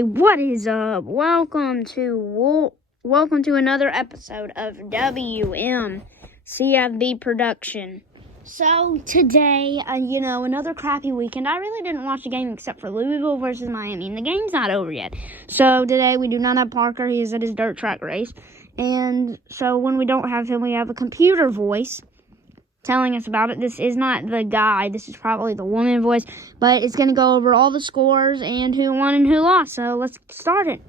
Hey, what is up? Welcome to another episode of WMCFB Production. So today, another crappy weekend. I really didn't watch the game except for Louisville versus Miami, and the game's not over yet. So today we do not have Parker. He is at his dirt track race, and so when we don't have him, we have a computer voice telling us about it. This is not the guy. This is probably the woman voice, but it's going to go over all the scores and who won and who lost. So let's get started.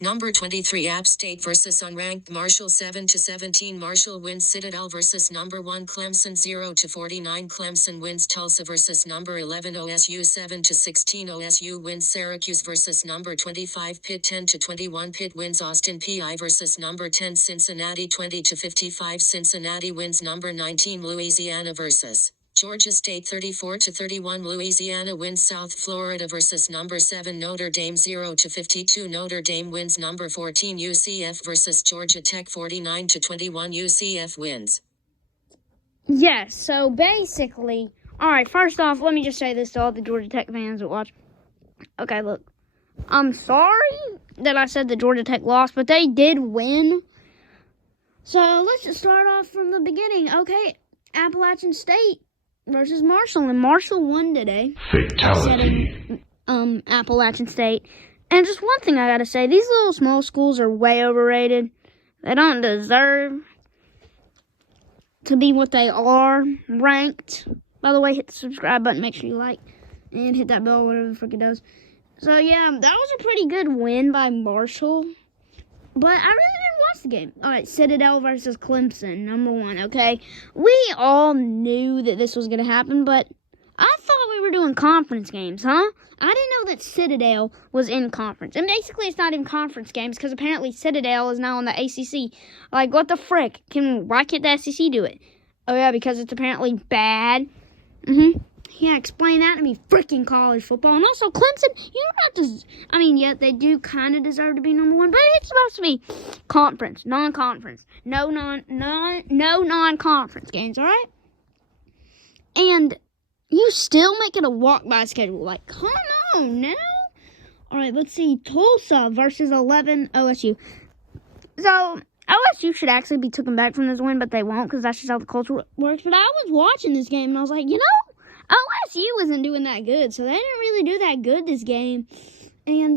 Number 23 App State versus unranked Marshall 7-17. Marshall wins. Citadel versus number 1 Clemson 0-49. Clemson wins. Tulsa versus number 11 OSU 7-16. OSU wins. Syracuse versus number 25 Pitt 10-21. Pitt wins. Austin Peay versus number 10 Cincinnati 20-55. Cincinnati wins. Number 19 Louisiana versus Georgia State 34-31. Louisiana wins. South Florida versus number 7 Notre Dame 0-52. Notre Dame wins. Number 14 UCF versus Georgia Tech 49-21. UCF wins. Yes, so basically, alright, first off, let me just say this to all the Georgia Tech fans that watch. Okay, look, I'm sorry that I said the Georgia Tech lost, but they did win. So let's just start off from the beginning. Okay, Appalachian State versus Marshall, and Marshall won today. Fatality. Appalachian State. And just one thing I gotta say, these little small schools are way overrated. They don't deserve to be what they are, ranked. By the way, hit the subscribe button, make sure you like, and hit that bell, whatever the frick it does. So yeah, that was a pretty good win by Marshall. But I really didn't watch the game. Alright, Citadel versus Clemson, number 1, okay? We all knew that this was going to happen, but I thought we were doing conference games, huh? I didn't know that Citadel was in conference. And basically, it's not in conference games, because apparently Citadel is now on the ACC. Like, what the frick? Why can't the SEC do it? Oh yeah, because it's apparently bad. Yeah, explain that to me, freaking college football. And also, Clemson, yeah, they do kind of deserve to be number 1, but it's supposed to be conference, non-conference. No non-conference games, all right? And you still make it a walk-by schedule. Like, come on now. All right, let's see. Tulsa versus 11 OSU. So, OSU should actually be taken back from this win, but they won't, because that's just how the culture works. But I was watching this game, and I was like, OSU wasn't doing that good, so they didn't really do that good this game.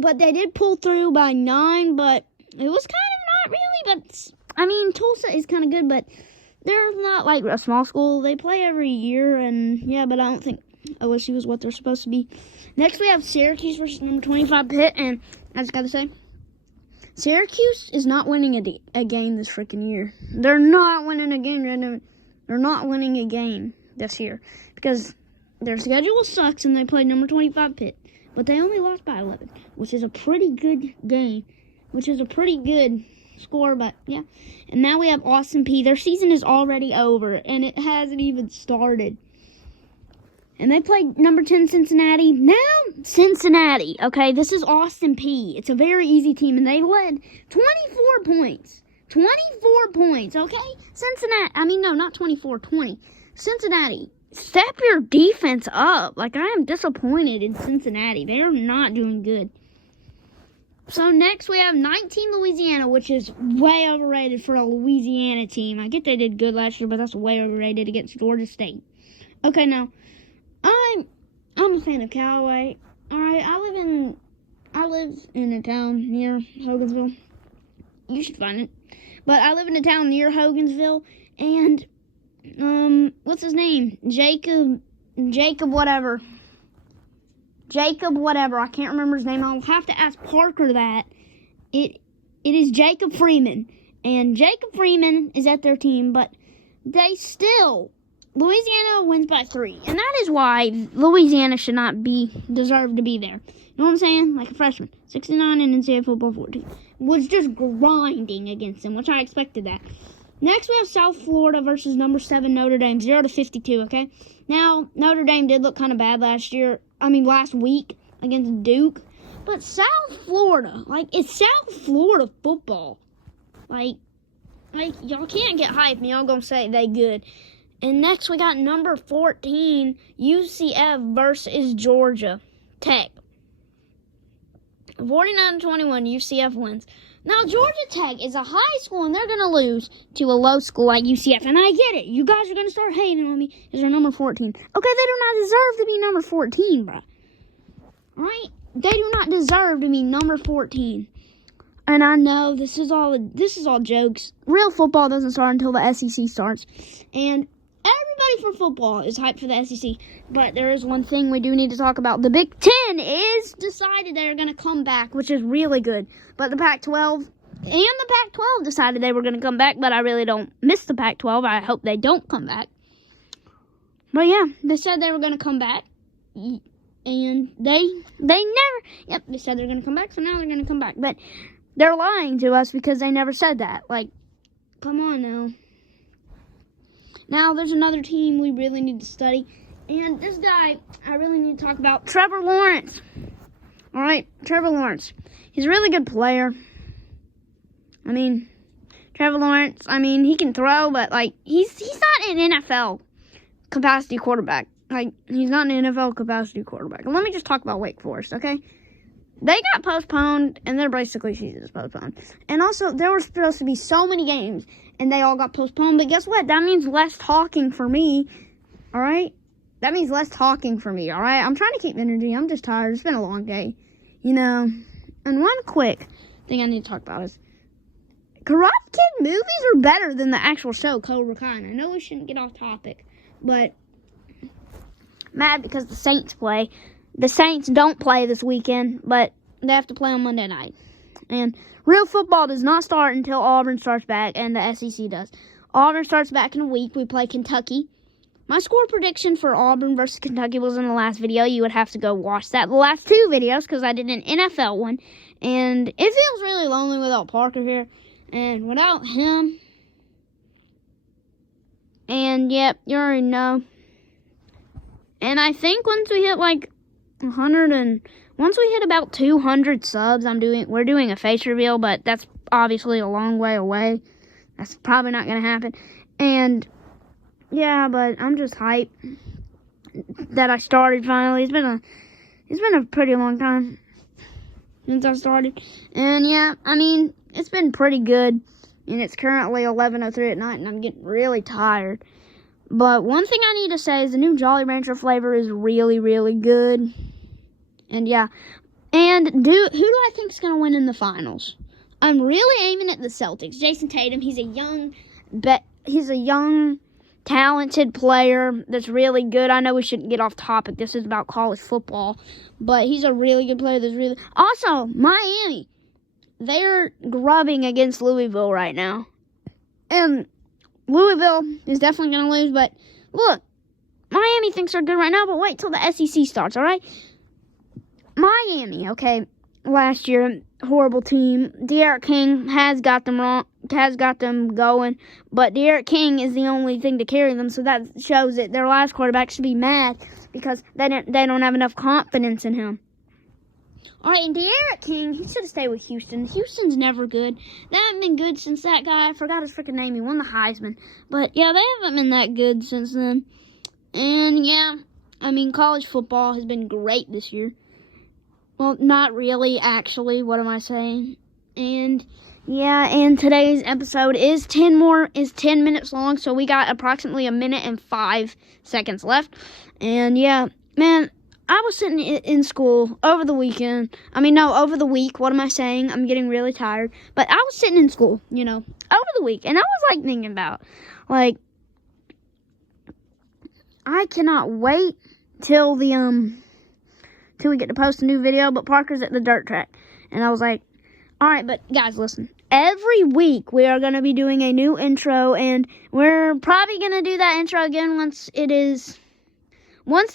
But they did pull through by 9, but it was kind of not really. But, Tulsa is kind of good, but they're not like a small school. They play every year, but I don't think OSU is what they're supposed to be. Next, we have Syracuse versus number 25 Pitt, and I just got to say, Syracuse is not winning a game this freaking year. They're not winning a game. They're not winning a game this year, because their schedule sucks, and they played number 25 Pitt. But they only lost by 11, which is a pretty good game, which is a pretty good score, but yeah. And now we have Austin Peay. Their season is already over, and it hasn't even started. And they played number 10 Cincinnati. Now, Cincinnati, okay? This is Austin Peay. It's a very easy team, and they led 24 points. 24 points, okay? Not 24, 20. Cincinnati. Step your defense up. Like, I am disappointed in Cincinnati. They are not doing good. So, next we have 19 Louisiana, which is way overrated for a Louisiana team. I get they did good last year, but that's way overrated against Georgia State. Okay, now, I'm a fan of Callaway. Alright, I live in a town near Hogansville. You should find it. But I live in a town near Hogansville, and what's his name? Jacob whatever. I can't remember his name. I'll have to ask Parker that. It is Jacob Freeman. And Jacob Freeman is at their team, but Louisiana wins by 3. And that is why Louisiana should not deserve to be there. You know what I'm saying? Like a freshman. 69 in NCAA football 14. Was just grinding against them, which I expected that. Next, we have South Florida versus number 7 Notre Dame, 0-52, okay? Now, Notre Dame did look kind of bad last week against Duke. But South Florida, it's South Florida football. Y'all can't get hype and y'all gonna say they good. And next we got number 14, UCF versus Georgia Tech. 49-21, UCF wins. Now, Georgia Tech is a high school, and they're going to lose to a low school like UCF. And I get it. You guys are going to start hating on me because they're number 14. Okay, they do not deserve to be number 14, bro. Right? They do not deserve to be number 14. And I know this is all jokes. Real football doesn't start until the SEC starts. And everybody for football is hyped for the SEC. But there is one thing we do need to talk about. The Big Ten is decided they're going to come back, which is really good. But the Pac-12 and the Pac-12 decided they were going to come back. But I really don't miss the Pac-12. I hope they don't come back. But yeah, they said they were going to come back. And they said they're going to come back. So now they're going to come back. But they're lying to us because they never said that. Like, come on now. Now, there's another team we really need to study. And this guy, I really need to talk about. Trevor Lawrence. All right, Trevor Lawrence. He's a really good player. I mean, Trevor Lawrence, he can throw, but, he's not an NFL capacity quarterback. He's not an NFL capacity quarterback. And let me just talk about Wake Forest, okay? They got postponed, and their basically season is postponed. And also, there were supposed to be so many games, and they all got postponed. But guess what? That means less talking for me, all right? That means less talking for me, all right? I'm trying to keep energy. I'm just tired. It's been a long day, And one quick thing I need to talk about is Karate Kid movies are better than the actual show, Cobra Kai. And I know we shouldn't get off topic, but mad because the Saints play. The Saints don't play this weekend, but they have to play on Monday night. And real football does not start until Auburn starts back, and the SEC does. Auburn starts back in a week. We play Kentucky. My score prediction for Auburn versus Kentucky was in the last video. You would have to go watch that. The last two videos, because I did an NFL one. And it feels really lonely without Parker here. And without him. And, yep, you already know. And I think once we hit, once we hit about 200 subs, we're doing a face reveal, but that's obviously a long way away. That's probably not going to happen. And yeah, but I'm just hyped that I started finally. It's been a pretty long time since I started. And yeah, it's been pretty good. And it's currently 11:03 at night, and I'm getting really tired. But one thing I need to say is the new Jolly Rancher flavor is really, really good. And yeah. And who do I think is going to win in the finals? I'm really aiming at the Celtics. Jason Tatum, he's a young, talented player that's really good. I know we shouldn't get off topic. This is about college football. But he's a really good player Also, Miami. They're grubbing against Louisville right now. And Louisville is definitely going to lose, but look, Miami thinks they're good right now, but wait till the SEC starts, all right? Miami, okay, last year, horrible team. De'Aaron King has got them going, but De'Aaron King is the only thing to carry them, so that shows that their last quarterback should be mad because they don't have enough confidence in him. All right, and De'Aaron King, he should have stayed with Houston. Houston's never good. They haven't been good since that guy, I forgot his freaking name, he won the Heisman. But, yeah, they haven't been that good since then. And, yeah, college football has been great this year. Well, not really, actually, what am I saying? And, yeah, and today's episode is 10 minutes long, so we got approximately 1 minute and 5 seconds left. And, yeah, man, I was sitting in school over the weekend. Over the week. What am I saying? I'm getting really tired. But I was sitting in school, over the week. And I was, thinking about, I cannot wait till we get to post a new video. But Parker's at the dirt track. And I was like, all right, but guys, listen. Every week we are going to be doing a new intro. And we're probably going to do that intro again once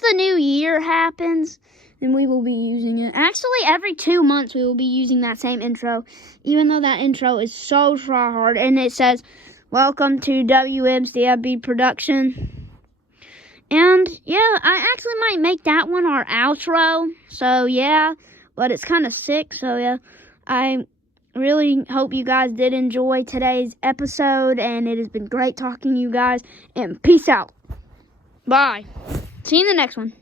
the new year happens, then we will be using it. Actually, every 2 months we will be using that same intro, even though that intro is so try hard. And it says, welcome to WMCFB production. And, yeah, I actually might make that one our outro. So, yeah, but it's kind of sick. So, yeah, I really hope you guys did enjoy today's episode, and it has been great talking to you guys, and peace out. Bye. See you in the next one.